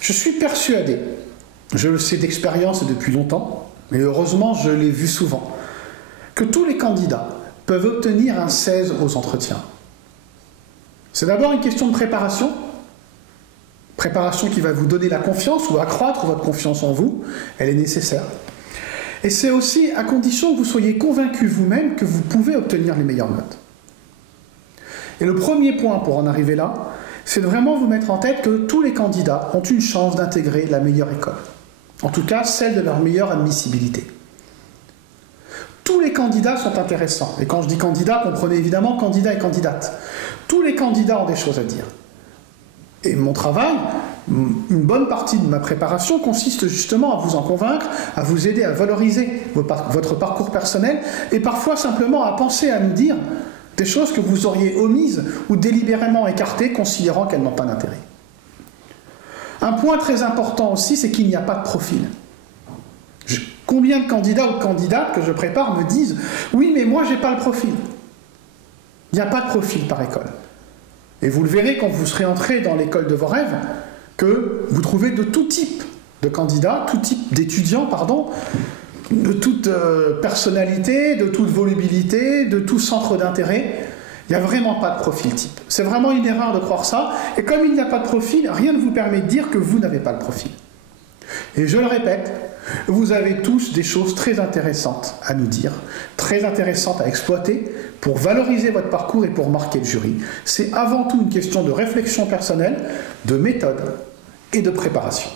Je suis persuadé, je le sais d'expérience depuis longtemps, mais heureusement je l'ai vu souvent, que tous les candidats peuvent obtenir un 16 aux entretiens. C'est d'abord une question de préparation qui va vous donner la confiance ou accroître votre confiance en vous, elle est nécessaire. Et c'est aussi à condition que vous soyez convaincu vous-même que vous pouvez obtenir les meilleures notes. Et le premier point pour en arriver là, c'est de vraiment vous mettre en tête que tous les candidats ont une chance d'intégrer la meilleure école. En tout cas, celle de leur meilleure admissibilité. Tous les candidats sont intéressants. Et quand je dis candidat, comprenez évidemment candidat et candidate. Tous les candidats ont des choses à dire. Et mon travail, une bonne partie de ma préparation consiste justement à vous en convaincre, à vous aider à valoriser votre parcours personnel et parfois simplement à penser à nous dire des choses que vous auriez omises ou délibérément écartées, considérant qu'elles n'ont pas d'intérêt. Un point très important aussi, c'est qu'il n'y a pas de profil. Combien de candidats ou de candidates que je prépare me disent « Oui, mais moi, je n'ai pas le profil ». Il n'y a pas de profil par école. Et vous le verrez quand vous serez entré dans l'école de vos rêves, que vous trouvez de tout type de candidats, tout type d'étudiants, pardon, de toute personnalité, de toute volubilité, de tout centre d'intérêt. Il n'y a vraiment pas de profil type. C'est vraiment une erreur de croire ça. Et comme il n'y a pas de profil, rien ne vous permet de dire que vous n'avez pas le profil. Et je le répète, vous avez tous des choses très intéressantes à nous dire, très intéressantes à exploiter pour valoriser votre parcours et pour marquer le jury. C'est avant tout une question de réflexion personnelle, de méthode et de préparation.